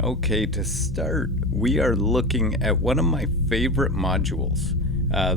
Okay, to start, we are looking at one of my favorite modules.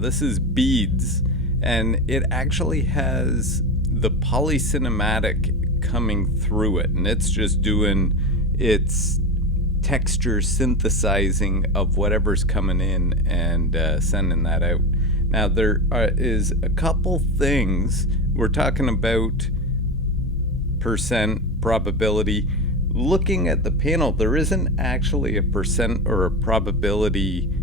This is Beads, and it actually has the polycinematic coming through it, and it's just doing its texture synthesizing of whatever's coming in and sending that out. Now, there is a couple things. We're talking about percent probability. Looking at the panel, there isn't actually a percent or a probability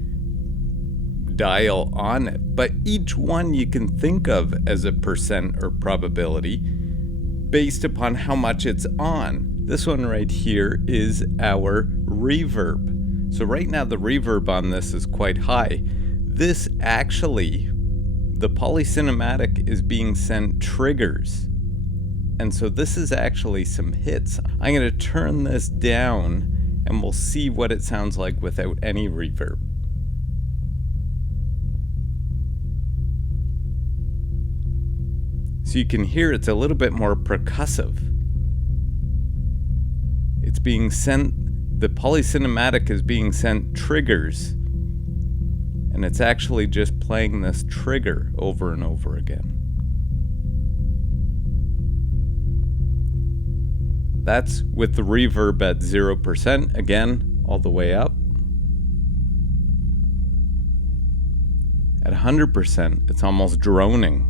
dial on it, but each one you can think of as a percent or probability based upon how much it's on. This one right here is our reverb. So right now the reverb on this is quite high. This actually, the polycinematic is being sent triggers. And so this is actually some hits. I'm going to turn this down and we'll see what it sounds like without any reverb. So you can hear it's a little bit more percussive. It's being sent, the polycinematic is being sent triggers, and it's actually just playing this trigger over and over again. That's with the reverb at 0%, again, all the way up. At 100%, it's almost droning.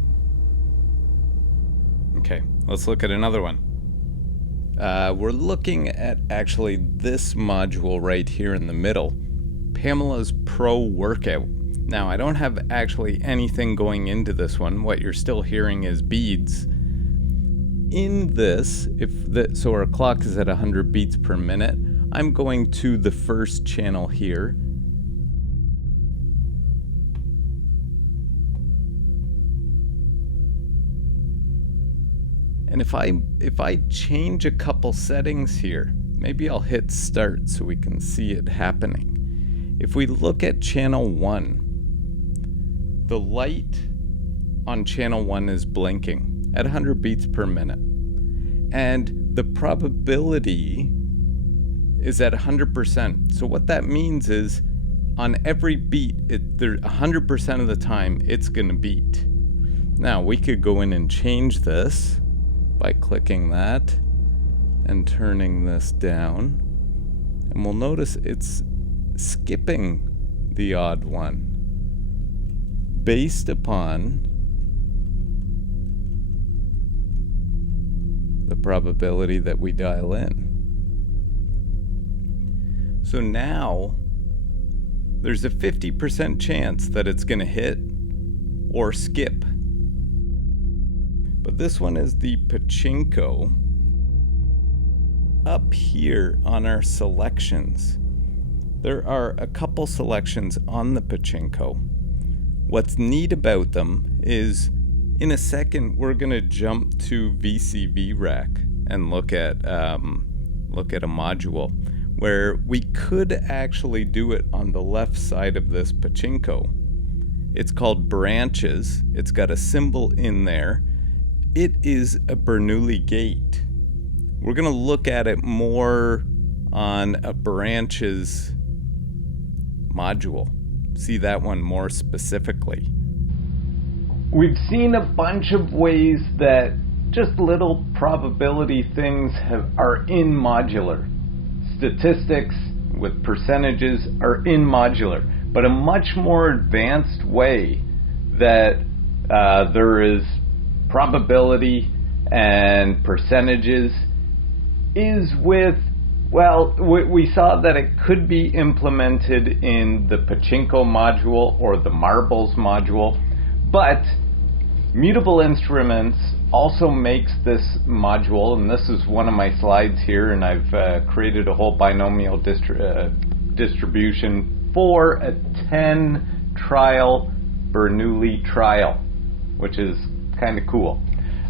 Okay, let's look at another one. We're looking at actually this module right here in the middle, Pamela's Pro Workout. Now, I don't have actually anything going into this one. What you're still hearing is beads. In this, so our clock is at 100 beats per minute, I'm going to the first channel here. And if I change a couple settings here, maybe I'll hit start so we can see it happening. If we look at channel 1, the light on channel 1 is blinking at 100 beats per minute. And the probability is at 100%. So what that means is on every beat, 100% of the time, it's gonna beat. Now, we could go in and change this by clicking that and turning this down. And we'll notice it's skipping the odd one based upon the probability that we dial in. So now there's a 50% chance that it's going to hit or skip. But this one is the Pachinko. Up here on our selections, there are a couple selections on the Pachinko. What's neat about them is in a second, we're going to jump to VCV Rack and look at a module where we could actually do it on the left side of this Pachinko. It's called branches. It's got a symbol in there. It is a Bernoulli gate. We're going to look at it more on a branches module. See that one more specifically. We've seen a bunch of ways that just little probability things are in modular. Statistics with percentages are in modular, but a much more advanced way that there is probability and percentages is with, well, we saw that it could be implemented in the Pachinko module or the marbles module, but Mutable Instruments also makes this module, and this is one of my slides here, and I've created a whole binomial distribution for a 10 trial Bernoulli Trial, which is kind of cool.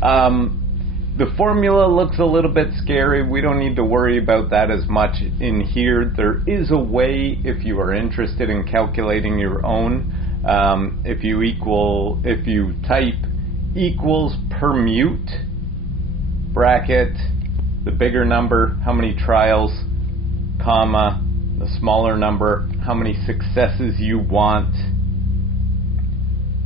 The formula looks a little bit scary. We don't need to worry about that as much in here. There is a way, if you are interested in calculating your own, if you type equals permute bracket, the bigger number, how many trials, comma, the smaller number, how many successes you want.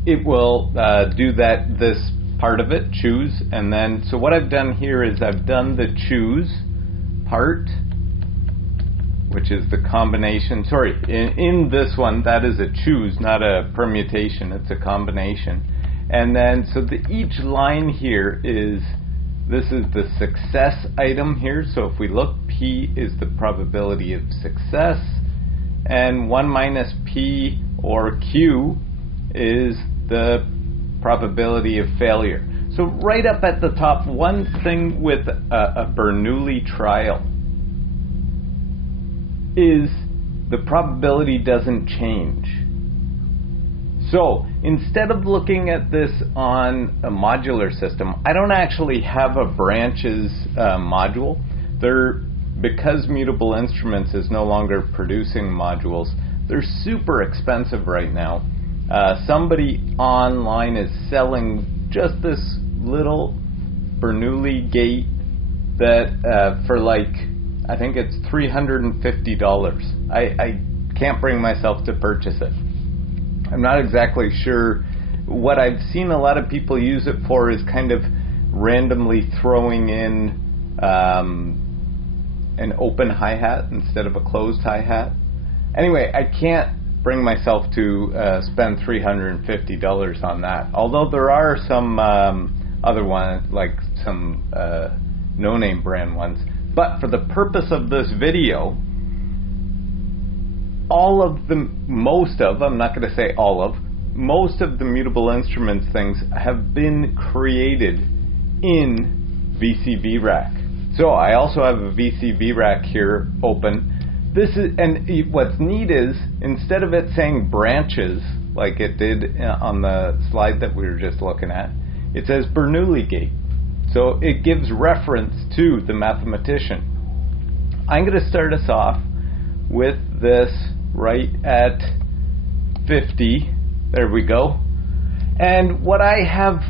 It will do that, this part of it, choose, and then, so what I've done here is I've done the choose part, which is the combination. Sorry, in this one, that is a choose, not a permutation, it's a combination. And then, so each line here is, this is the success item here. So if we look, P is the probability of success, and 1 minus P or Q is the probability of failure. So right up at the top, one thing with a Bernoulli trial is the probability doesn't change. So instead of looking at this on a modular system, I don't actually have a branches module. Because Mutable Instruments is no longer producing modules, they're super expensive right now. Somebody online is selling just this little Bernoulli gate that for like, I think it's $350. I can't bring myself to purchase it. I'm not exactly sure. What I've seen a lot of people use it for is kind of randomly throwing in an open hi-hat instead of a closed hi-hat. Anyway, I can't bring myself to spend $350 on that. Although there are some other ones, like some no-name brand ones. But for the purpose of this video, most of the Mutable Instruments things have been created in VCV Rack. So I also have a VCV Rack here open. This is, and what's neat is, instead of it saying branches like it did on the slide that we were just looking at, it says Bernoulli gate. So it gives reference to the mathematician. I'm going to start us off with this right at 50. There we go. And what I have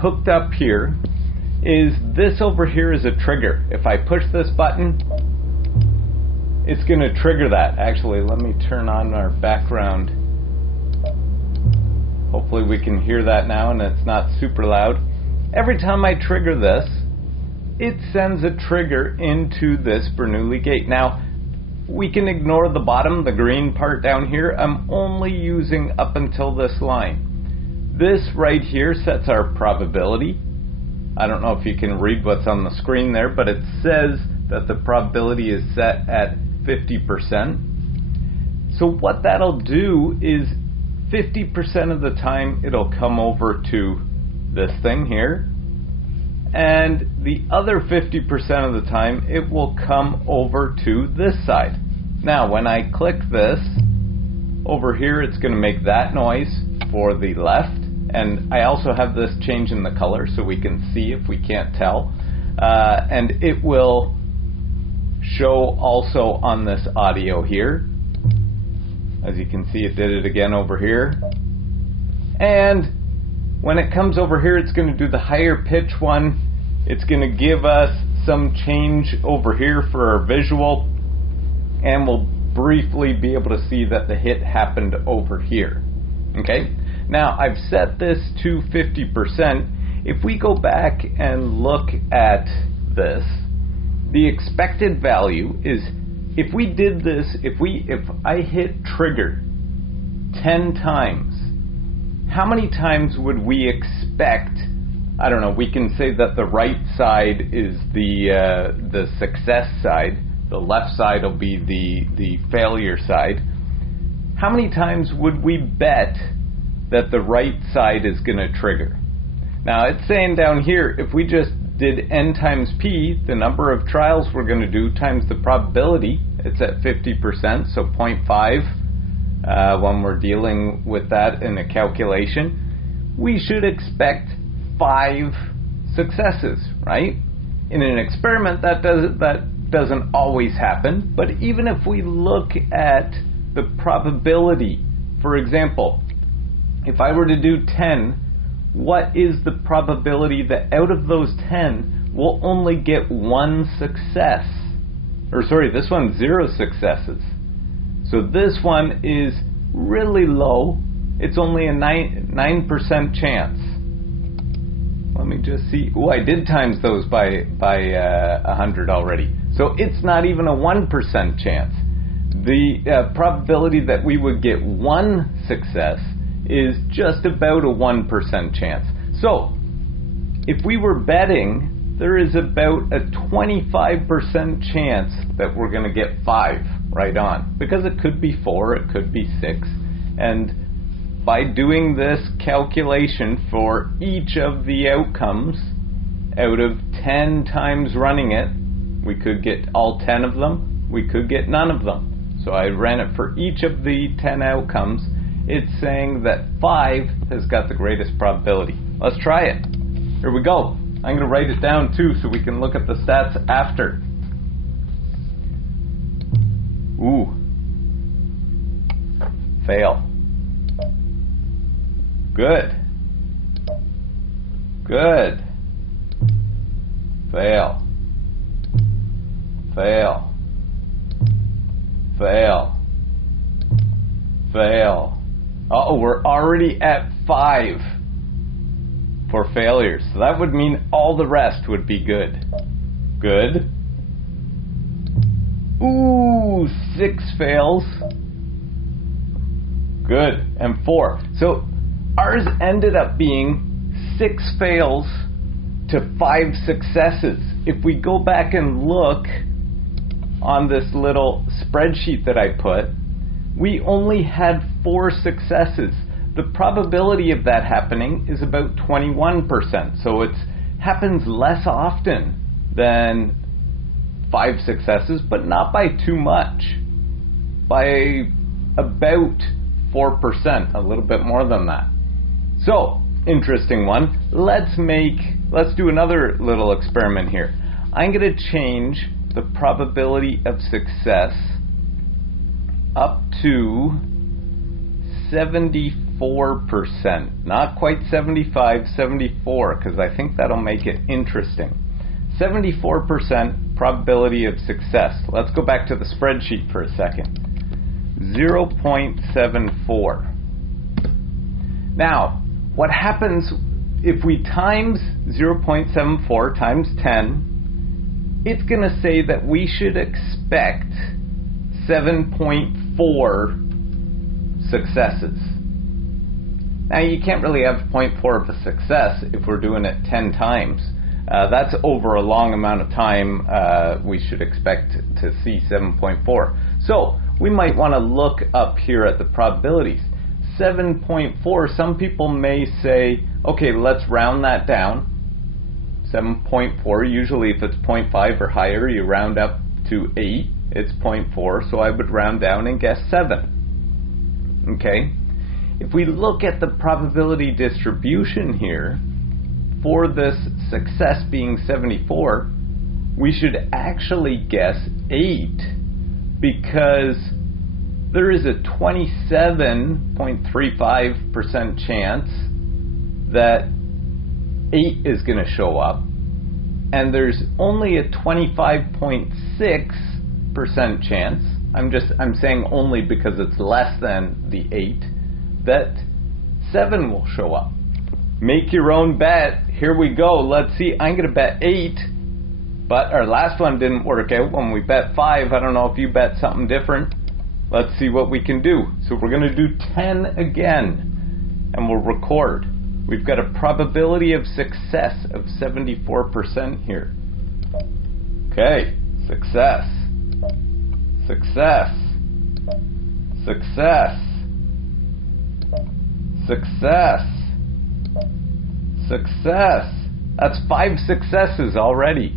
hooked up here is this over here is a trigger. If I push this button, it's going to trigger that. Actually, let me turn on our background. Hopefully we can hear that now and it's not super loud. Every time I trigger this, it sends a trigger into this Bernoulli gate. Now, we can ignore the bottom, the green part down here. I'm only using up until this line. This right here sets our probability. I don't know if you can read what's on the screen there, but it says that the probability is set at 50%. So what that'll do is 50% of the time it'll come over to this thing here, and the other 50% of the time it will come over to this side. Now when I click this over here, it's going to make that noise for the left, and I also have this change in the color so we can see if we can't tell, and it will show also on this audio here. As you can see, it did it again over here. And when it comes over here, it's going to do the higher pitch one. It's going to give us some change over here for our visual, and we'll briefly be able to see that the hit happened over here. Okay? Now, I've set this to 50%. If we go back and look at this, the expected value is, if we did this, if I hit trigger 10 times, how many times would we expect? I don't know, we can say that the right side is the success side, the left side will be the failure side. How many times would we bet that the right side is going to trigger? Now it's saying down here, if we just did n times p, the number of trials we're going to do, times the probability, it's at 50%, so 0.5 when we're dealing with that in a calculation, we should expect 5 successes, right? In an experiment, that doesn't always happen, but even if we look at the probability, for example, if I were to do 10, what is the probability that out of those 10 we'll only get 1 success? or sorry, this one's 0 successes. So this one is really low. It's only a 9% chance. Let me just see. Oh, I did times those by 100 already. So it's not even a 1% chance. The probability that we would get 1 success is just about a 1% chance. So if we were betting, there is about a 25% chance that we're going to get 5 right on, because it could be 4, it could be 6, and by doing this calculation for each of the outcomes, out of 10 times running it, we could get all 10 of them, we could get none of them. So I ran it for each of the 10 outcomes. It's saying that 5 has got the greatest probability. Let's try it. Here we go. I'm going to write it down too so we can look at the stats after. Ooh. Fail. Good. Good. Fail. Fail. Fail. Fail. Uh-oh, we're already at 5 for failures. So that would mean all the rest would be good. Good. Ooh, 6 fails. Good. And 4. So ours ended up being 6 fails to 5 successes. If we go back and look on this little spreadsheet that I put, we only had 4 successes. The probability of that happening is about 21%. So it happens less often than 5 successes, but not by too much. By about 4%, a little bit more than that. So, interesting one. Let's do another little experiment here. I'm going to change the probability of success up to 74%. Not quite 75, 74, because I think that'll make it interesting. 74% probability of success. Let's go back to the spreadsheet for a second. 0.74. Now, what happens if we times 0.74 times 10, it's going to say that we should expect 7.4 successes. Now, you can't really have 0.4 of a success if we're doing it 10 times. That's over a long amount of time. We should expect to see 7.4. So we might want to look up here at the probabilities. 7.4, some people may say, okay, let's round that down. 7.4, usually if it's 0.5 or higher, you round up to 8. It's 0.4, so I would round down and guess 7. Okay? If we look at the probability distribution here, for this success being 74, we should actually guess 8, because there is a 27.35% chance that 8 is going to show up, and there's only a 25.6% chance, I'm saying only because it's less than the 8, that 7 will show up. Make your own bet. Here we go. Let's see. I'm going to bet 8, but our last one didn't work out when we bet 5. I don't know if you bet something different. Let's see what we can do. So we're going to do 10 again, and we'll record. We've got a probability of success of 74% here. Okay, success, success, success, success, success. That's 5 successes already.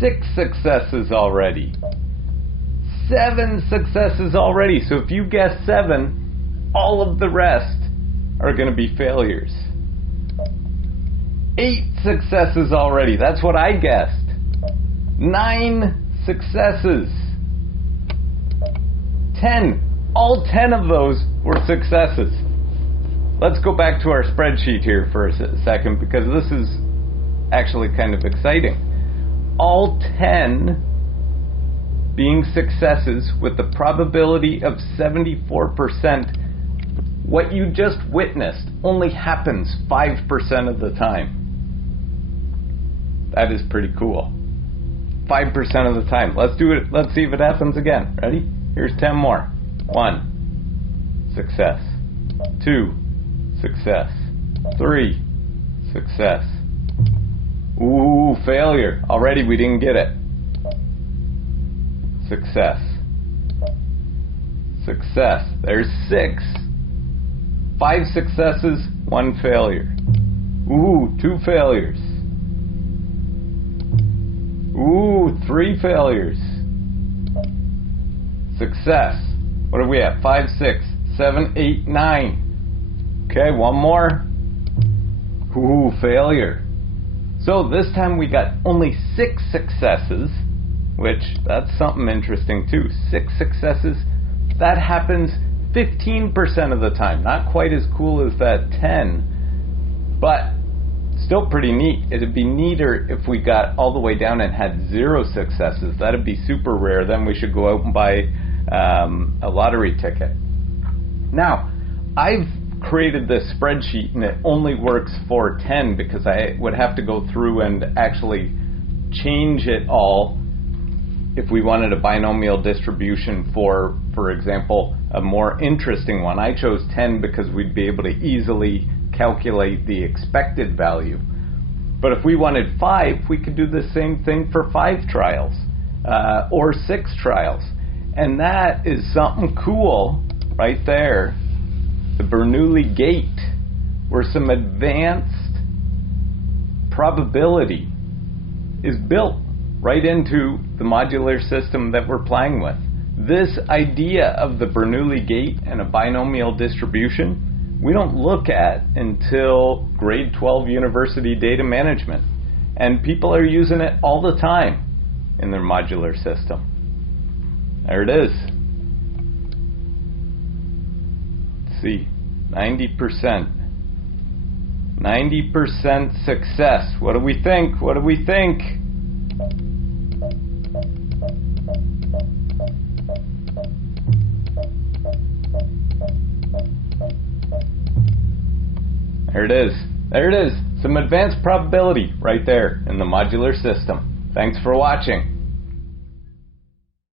6 successes already. 7 successes already. So if you guess 7, all of the rest are going to be failures. 8 successes already. That's what I guessed. 9 successes. 10. All 10 of those were successes. Let's go back to our spreadsheet here for a second, because this is actually kind of exciting. All 10 being successes with the probability of 74%, what you just witnessed only happens 5% of the time. That is pretty cool. 5% of the time. Let's do it. Let's see if it happens again. Ready? Here's 10 more. 1. Success. 2. Success. 3. Success. Ooh, failure. Already we didn't get it. Success. Success. There's 6. 5 successes, 1 failure. Ooh, 2 failures. Ooh, 3 failures. Success. What are we at? 5, 6, 7, 8, 9. Okay, 1 more. Ooh, failure. So this time we got only 6 successes, which that's something interesting too. 6 successes. That happens 15% of the time. Not quite as cool as that 10, but still pretty neat. It'd be neater if we got all the way down and had 0 successes. That'd be super rare. Then we should go out and buy a lottery ticket. Now, I've created this spreadsheet and it only works for 10 because I would have to go through and actually change it all if we wanted a binomial distribution for example, a more interesting one. I chose 10 because we'd be able to easily calculate the expected value. But if we wanted 5, we could do the same thing for 5 trials or 6 trials. And that is something cool right there. The Bernoulli gate, where some advanced probability is built right into the modular system that we're playing with. This idea of the Bernoulli gate and a binomial distribution, we don't look at until grade 12 university data management. And people are using it all the time in their modular system. There it is. Let's see, 90%. 90% success. What do we think? What do we think? There it is. There it is. Some advanced probability right there in the modular system. Thanks for watching.